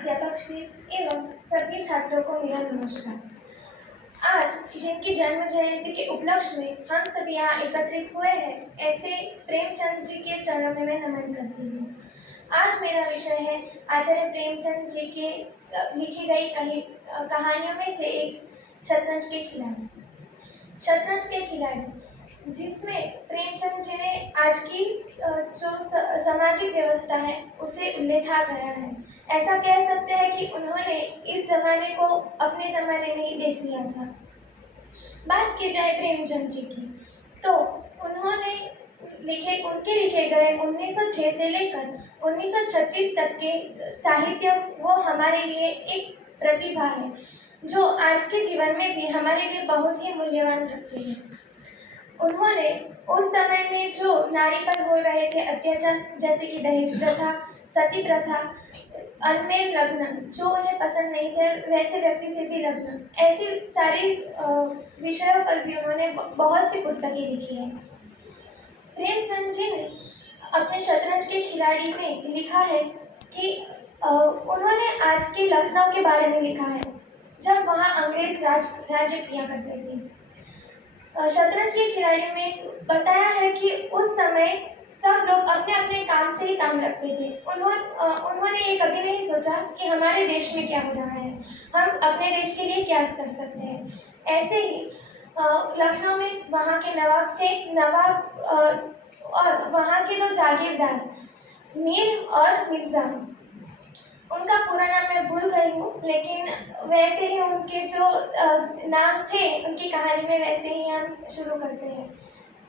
अध्यापक श्री एवं सभी छात्रों को मेरा नमस्कार। आज जिनकी जन्म जयंती के उपलक्ष्य में हम सभी यहाँ एकत्रित हुए हैं, ऐसे प्रेमचंद जी के चरणों में मैं नमन करती हूँ। आज मेरा विषय है आचार्य प्रेमचंद जी के लिखी गई कहानियों में से एक, शतरंज के खिलाड़ी। शतरंज के खिलाड़ी, जिसमें प्रेमचंद जी ने आज की जो सामाजिक व्यवस्था है उसे उल्लेखा गया है। ऐसा कह सकते हैं कि उन्होंने इस जमाने को अपने जमाने में ही देख लिया था। बात की जाए प्रेमचंद जी की, तो उन्होंने उनके लिखे गए 1906 से लेकर 1936 तक के साहित्य वो हमारे लिए एक प्रतिभा है, जो आज के जीवन में भी हमारे लिए बहुत ही मूल्यवान रखते हैं। उन्होंने उस समय में जो नारी पर हो रहे थे अत्याचार, जैसे कि दहेज प्रथा, सती प्रथा, अनमेल लग्न, जो उन्हें पसंद नहीं थे वैसे व्यक्ति से भी लग्न, ऐसी सारी विषयों पर भी उन्होंने बहुत सी पुस्तकें लिखी हैं। प्रेमचंद जी ने अपने शतरंज के खिलाड़ी में लिखा है कि उन्होंने आज के लखनऊ के बारे में लिखा है, जब वहाँ अंग्रेज राज्य किया करते थे। शतरंज के खिलाड़ी में बताया है कि उस समय सब लोग अपने अपने काम से ही काम रखते थे। उन्होंने ये कभी नहीं सोचा कि हमारे देश में क्या हो रहा है, हम अपने देश के लिए क्या कर सकते हैं। ऐसे ही लखनऊ में वहाँ के नवाब थे, और वहाँ के जो जागीरदार मीर और मिर्जा, उनका पूरा नाम मैं भूल गई हूँ, लेकिन वैसे ही उनके जो नाम थे उनकी कहानी में वैसे ही हम शुरू करते हैं।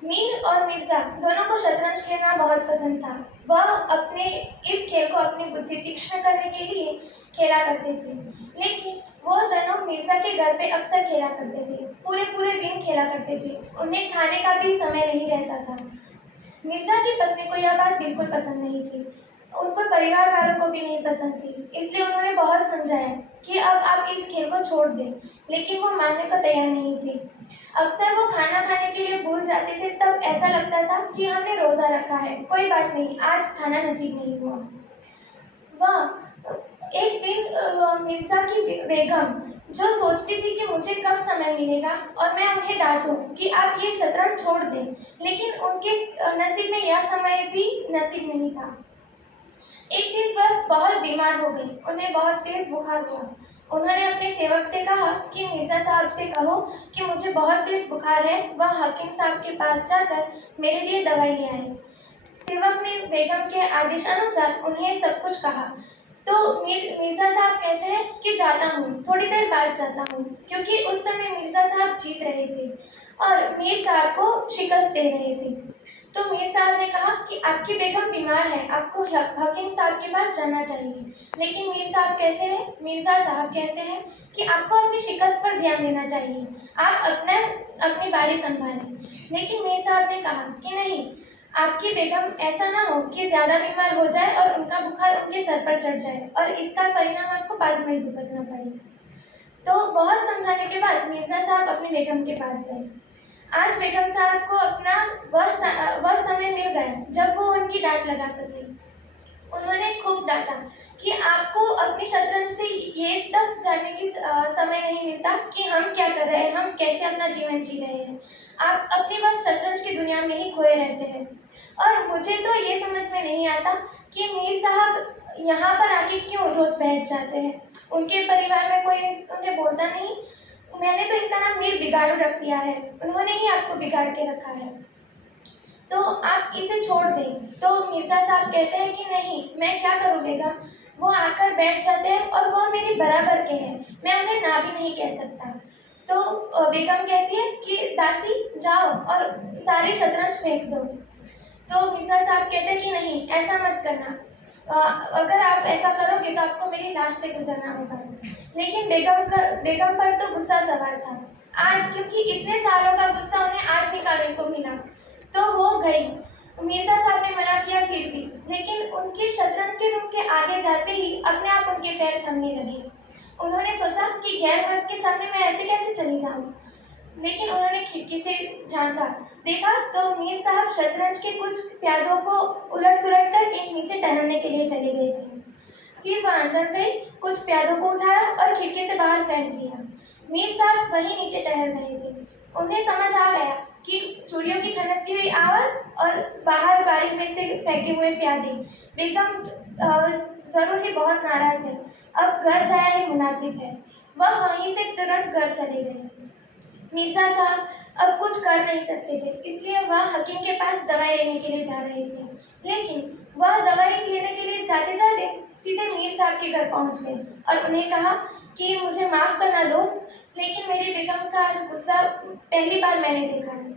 मीर और मिर्जा दोनों को शतरंज खेलना बहुत पसंद था। वह अपने इस खेल को अपनी बुद्धि तीक्ष्ण करने के लिए खेला करते थे, लेकिन वो दोनों मिर्जा के घर पे अक्सर खेला करते थे, पूरे पूरे दिन खेला करते थे। उन्हें खाने का भी समय नहीं रहता था। मिर्जा की पत्नी को यह बात बिल्कुल पसंद नहीं थी, उनको परिवार वालों को भी नहीं पसंद थी, इसलिए उन्होंने बहुत समझाया कि अब आप इस खेल को छोड़ दें, लेकिन वो मानने को तैयार नहीं थे। अक्सर वो खाना खाने के लिए भूल जाते थे, तब ऐसा लगता था कि हमने रोजा रखा है, कोई बात नहीं, आज खाना नसीब नहीं हुआ। वह एक दिन मिर्जा की बेगम जो सोचती थी कि मुझे कब समय मिलेगा और मैं उन्हें डांटूं कि आप ये शतरंज छोड़ दें, लेकिन उनके नसीब में यह समय भी नसीब नहीं था। एक दिन वह बहुत बीमार हो गई, उन्हें बहुत तेज बुखार हुआ। उन्होंने अपने सेवक से कहा कि मिर्जा साहब से कहो कि मुझे बहुत तेज बुखार है, वह हकीम साहब के पास जाकर मेरे लिए दवाई ले आए। सेवक ने बेगम के आदेशानुसार उन्हें सब कुछ कहा, तो मिर्जा साहब कहते हैं कि जाता हूँ, थोड़ी देर बाद जाता हूँ, क्योंकि उस समय मिर्जा साहब जीत रहे थे और मीर साहब को शिकस्त दे रहे थे। तो मीर साहब ने कहा कि आपकी बेगम बीमार है, आपको हकीम साहब के पास जाना चाहिए। लेकिन मिर्जा साहब कहते हैं कि आपको अपनी शिकस्त पर ध्यान देना चाहिए, आप अपनी बारी संभालें। लेकिन मीर साहब ने कहा कि नहीं, आपकी बेगम ऐसा ना हो कि ज्यादा बीमार हो जाए और उनका बुखार उनके सर पर चढ़ जाए और इसका परिणाम आपको बाद में भुगतना पड़े। तो बहुत समझाने के बाद मिर्जा साहब अपनी बेगम के पास गए। आज बेगम साहब को अपना वह समय मिल गया जब वो उनकी डांट लगा सके। उन्होंने खूब डांटा कि आपको अपनी शतरंज से ये तक जानने की समय नहीं मिलता कि हम क्या कर रहे हैं, हम कैसे अपना जीवन जी रहे हैं। आप अपनी बस शतरंज की दुनिया में ही खोए रहते हैं। और मुझे तो ये समझ में नहीं आता कि मीर साहब यहाँ पर आके क्यों रोज बैठ जाते हैं। उनके परिवार में कोई उन्हें बोलता नहीं। मैंने तो इनका नाम मीर बिगाड़ू रख दिया है, उन्होंने ही आपको बिगाड़ के रखा है, तो आप इसे छोड़ दें। तो मिर्जा साहब कहते हैं कि नहीं, मैं क्या करूँ बेगम, वो आकर बैठ जाते हैं और वो मेरे बराबर के हैं, मैं उन्हें ना भी नहीं कह सकता। तो बेगम कहती है कि दासी जाओ और सारी शतरंज फेंक दो। तो मिर्जा साहब कहते हैं कि नहीं, ऐसा मत करना, अगर आप ऐसा करोगे तो आपको मेरी लाश से गुजरना होगा। लेकिन बेगम पर तो गुस्सा सवार था आज, क्योंकि इतने सालों का गुस्सा उन्हें आज निकालने को मिला। तो वो गई। मिर्जा साहब ने मना किया फिर भी, लेकिन उनके शतरंज के रूम के आगे जाते ही अपने आप उनके पैर थमने लगे। उन्होंने सोचा कि गैर मर्द के सामने मैं ऐसे कैसे चली जाऊं, लेकिन उन्होंने खिड़की से झांका, देखा तो मीर साहब शतरंज के कुछ प्यादों को उलट सुलट करके नीचे टहलने के लिए चले गए थे। फिर वह अंदर गई, कुछ कुछ प्यादों को उठाया और खिड़की से बाहर फेंक दिया। मीर साहब वहीं नीचे टहल रहे थे। उन्हें समझ आ गया कि चूड़ियों की खनकती हुई आवाज़ और बाहर बारी में से फेंके हुए प्यादे। बेगम ज़रूर ही बहुत नाराज़ है। अब घर जाया ही मुनासिब है। वह वहीं से तुरंत घर चले गए। मिर्ज़ा साहब अब कुछ कर नहीं सकते थे, इसलिए वह हकीम के पास दवाई लेने के लिए जा रहे थे। लेकिन वह दवाई लेने के लिए जाते जाते सीधे मीर साहब के घर पहुंच गए और उन्हें कहा कि मुझे माफ़ करना दोस्त, लेकिन मेरी बेगम का आज गुस्सा पहली बार मैंने देखा है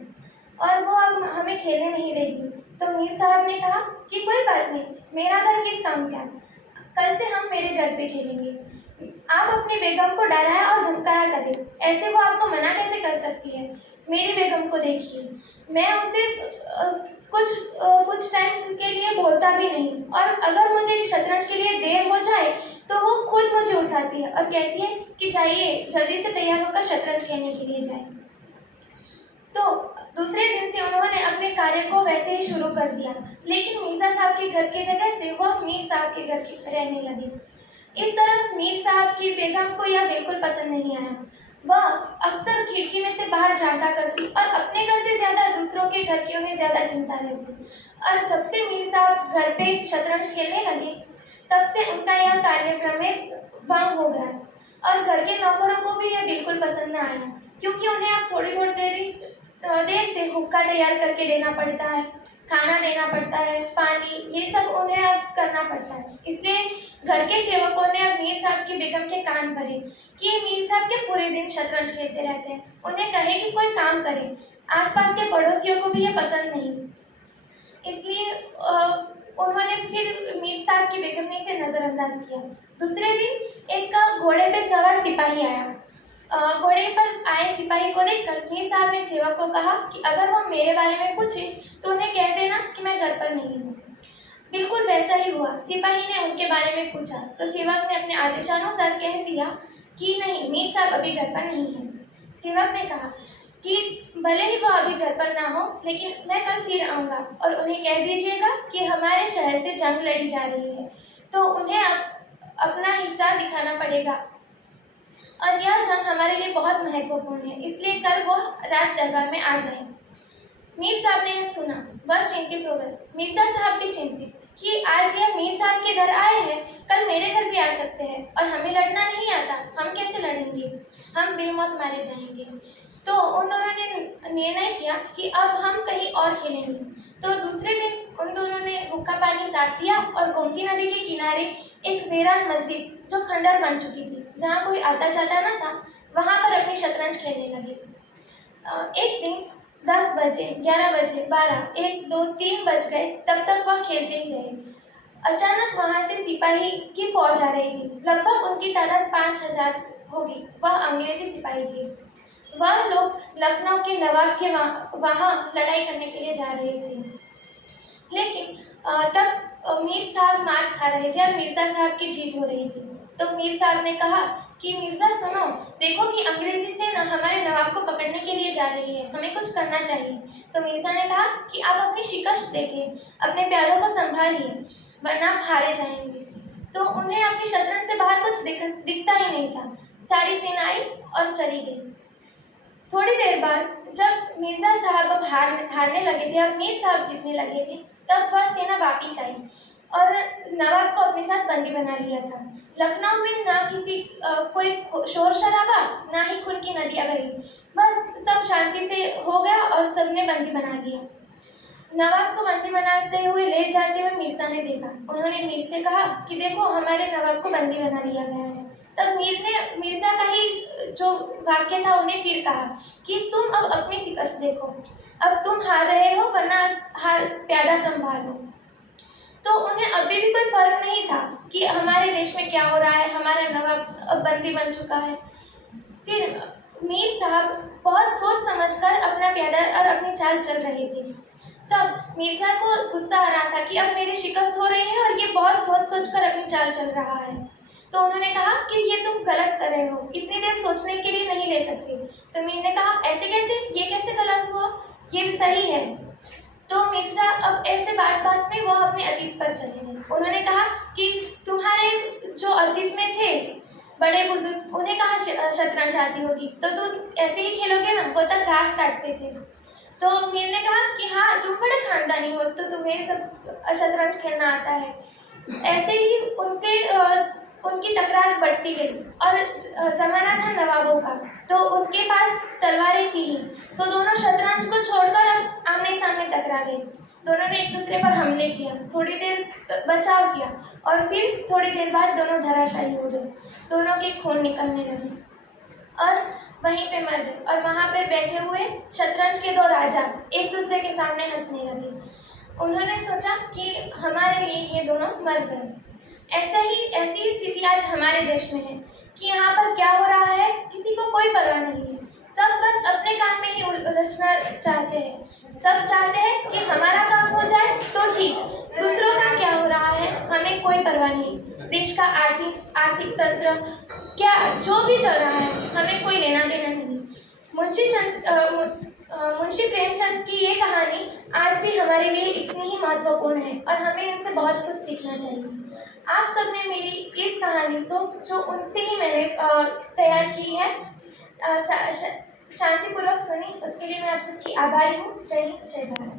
और वो अब हमें खेलने नहीं देगी। तो मीर साहब ने कहा कि कोई बात नहीं, मेरा घर किस काम का, कल से हम मेरे घर पे खेलेंगे। आप अपनी बेगम को डराया और धमकाया करें, ऐसे वो आपको मना कैसे कर सकती है। मेरी बेगम को देखिए, मैं उसे कुछ टाइम के लिए बोलता भी नहीं, और अगर मुझे शतरंज के लिए देर हो जाए तो वो खुद मुझे उठाती है और कहती है कि जाइए जल्दी से तैयार होकर शतरंज खेलने के लिए जाए। तो दूसरे दिन से उन्होंने अपने कार्य को वैसे ही शुरू कर दिया, लेकिन मिर्ज़ा साहब के घर की जगह से वह मीर साहब के घर रहने लगी। इस तरह मीर साहब की बेगम को यह बिल्कुल पसंद नहीं आया। वह अक्सर खिड़की में से बाहर झांका करती और अपने घर से ज्यादा दूसरों के घर की उन्हें ज्यादा चिंता रहती। और जब से मीर साहब घर पे शतरंज खेलने लगे, तब से उनका यह कार्यक्रम में भंग हो गया और घर के नौकरों को भी यह बिल्कुल पसंद न आया, क्योंकि उन्हें अब थोड़ी थोड़ी देर से हुक्का तैयार करके देना पड़ता है, खाना देना पड़ता है, पानी, ये सब उन्हें अब करना पड़ता है। इसलिए घर के सेवकों ने अब मीर साहब की बेगम के कान भरे कि मीर साहब के पूरे दिन शतरंज खेलते रहते हैं, उन्हें कहे कि कोई काम करे। आसपास के पड़ोसियों को भी यह पसंद नहीं, इसलिए उन्होंने फिर मीर साहब की बेगम ने इसे नजरअंदाज किया। दूसरे दिन एक घोड़े पे सवार सिपाही आया। घोड़े पर आए सिपाही को देखकर मीर साहब ने सेवक को कहा कि अगर वो मेरे बारे में पूछे तो उन्हें कह देना कि मैं घर पर नहीं हूँ। बिल्कुल वैसा ही हुआ। सिपाही ने उनके बारे में पूछा तो सेवक ने अपने आदेशानुसार कह दिया कि नहीं, मीर साहब अभी घर पर नहीं है। सेवक ने कहा कि भले ही वो अभी घर पर ना हो, लेकिन मैं कल फिर आऊँगा और उन्हें कह दीजिएगा कि हमारे शहर से जंग लड़ी जा रही है, तो उन्हें अपना हिस्सा दिखाना पड़ेगा और यह जंग हमारे लिए बहुत महत्वपूर्ण है, इसलिए कल वो राज दरबार में आ जाए। मीर साहब ने यह सुना, वह चिंतित हो गए। मिर्जा साहब भी चिंतित कि आज यह मीर साहब के घर आए हैं, कल मेरे घर भी आ सकते हैं और हमें लड़ना नहीं आता, हम कैसे लड़ेंगे, हम बेमौत मारे जाएंगे। तो उन्होंने निर्णय किया कि अब हम कहीं और खेलेंगे। तो दूसरे दिन उन दोनों ने हुक्का पानी साथ दिया और गोमती नदी के किनारे एक वीरान मस्जिद जो खंडर बन चुकी थी, जहाँ कोई आता जाता न था, वहाँ पर अपनी शतरंज खेलने लगे। एक दिन 10 बजे, 11 बजे, 12, 1, 2, 3 बज गए, तब तक वह खेलते ही रहे। अचानक वहाँ से सिपाही की फौज आ रही थी। लगभग उनकी तादाद 5000 होगी। वह अंग्रेजी सिपाही थे। वह लोग लखनऊ के नवाब के वहाँ लड़ाई करने के लिए जा रहे थे। लेकिन तब मीर साहब मार खा रहे थे और मिर्जा साहब की जीत हो रही थी। तो मीर साहब ने कहा कि मिर्जा सुनो, देखो कि अंग्रेजी से हमारे नवाब को पकड़ने के लिए जा रही है, हमें कुछ करना चाहिए। तो मिर्जा ने कहा कि आप अपनी शिकस्त देखिए, अपने प्यादों को संभालिए, वरना आप हारे जाएंगे। तो उन्हें अपनी शतरंज से बाहर कुछ दिखता ही नहीं था। सारी सेना आई और चली गई। थोड़ी देर बाद जब मिर्जा साहब अब हारने लगे थे और मीर साहब जीतने लगे थे, तब वह सेना वापिस आई और नवाब को अपने साथ बंदी बना लिया था। लखनऊ में ना किसी कोई शोर शराबा, ना ही खून की नदियाँ बही। बस सब शांति से हो गया और सबने बंदी बना लिया। नवाब को बंदी बनाते हुए ले जाते हुए मिर्जा ने देखा। उन्होंने मीर से कहा कि देखो, हमारे नवाब को बंदी बना लिया गया है। तब मीर ने मिर्जा का ही जो वाक्य था उन्हें फिर कहा कि तुम अब अपनी शिकस्त देखो, अब तुम हार रहे हो, वरना प्यादा संभालो। तो उन्हें अभी भी कोई फर्क नहीं था कि हमारे देश में क्या हो रहा है, हमारा नवाब अब बंदी बन चुका है। फिर मीर साहब बहुत सोच समझकर अपना प्यादा और अपनी चाल चल रहे थे। तब मिर्जा को गुस्सा आ रहा था कि अब मेरी शिकस्त हो रही है और ये बहुत सोच सोचकर अपनी चाल चल रहा है। तो उन्होंने कहा कि ये तुम गलत कर रहे हो, इतनी देर सोचने के लिए नहीं ले सकते। तो मीर ने कहा ऐसे कैसे, ये कैसे गलत हुआ, ये भी सही है। तो मिर्जा अब ऐसे बात बात में वह अपने अतीत पर चले गए। उन्होंने कहा कि तुम्हारे जो अतीत में थे बड़े बुजुर्ग, उन्हें कहाँ शतरंज आती होगी, तो तुम ऐसे ही खेलोगे ना। वो तक घास काटते थे। तो मीर ने कहा कि हाँ, तुम बड़े खानदानी हो, तो तुम्हें सब शतरंज खेलना आता है। ऐसे ही उनकी तकरार बढ़ती गई और जमाना था नवाबों का, तो उनके पास तलवारें थी ही। तो दोनों शतरंज को छोड़कर आमने सामने टकरा गए। दोनों ने एक दूसरे पर हमले किया, थोड़ी देर बचाव किया और फिर थोड़ी देर बाद दोनों धराशायी हो गए। दोनों के खून निकलने लगे और वहीं पे मर गए। और वहाँ पे बैठे हुए शतरंज के दो राजा एक दूसरे के सामने हंसने लगे। उन्होंने सोचा कि हमारे लिए ये दोनों मर गए। ऐसी ही स्थिति आज हमारे देश में है कि यहाँ पर क्या हो रहा है किसी को कोई परवाह नहीं है। सब बस अपने काम में ही उलझना चाहते हैं। सब चाहते हैं कि हमारा काम हो जाए तो ठीक, दूसरों का क्या हो रहा है हमें कोई परवाह नहीं। देश का आर्थिक तंत्र क्या जो भी चल रहा है हमें कोई लेना देना नहीं। मुंशी प्रेमचंद की ये कहानी आज भी हमारे लिए इतनी ही महत्वपूर्ण है और हमें इनसे बहुत कुछ सीखना चाहिए। आप सबने मेरी इस कहानी को जो उनसे ही मैंने तैयार की है शांतिपूर्वक सुनी, उसके लिए मैं आप सबकी आभारी हूँ। जय हिंद, जय भारत।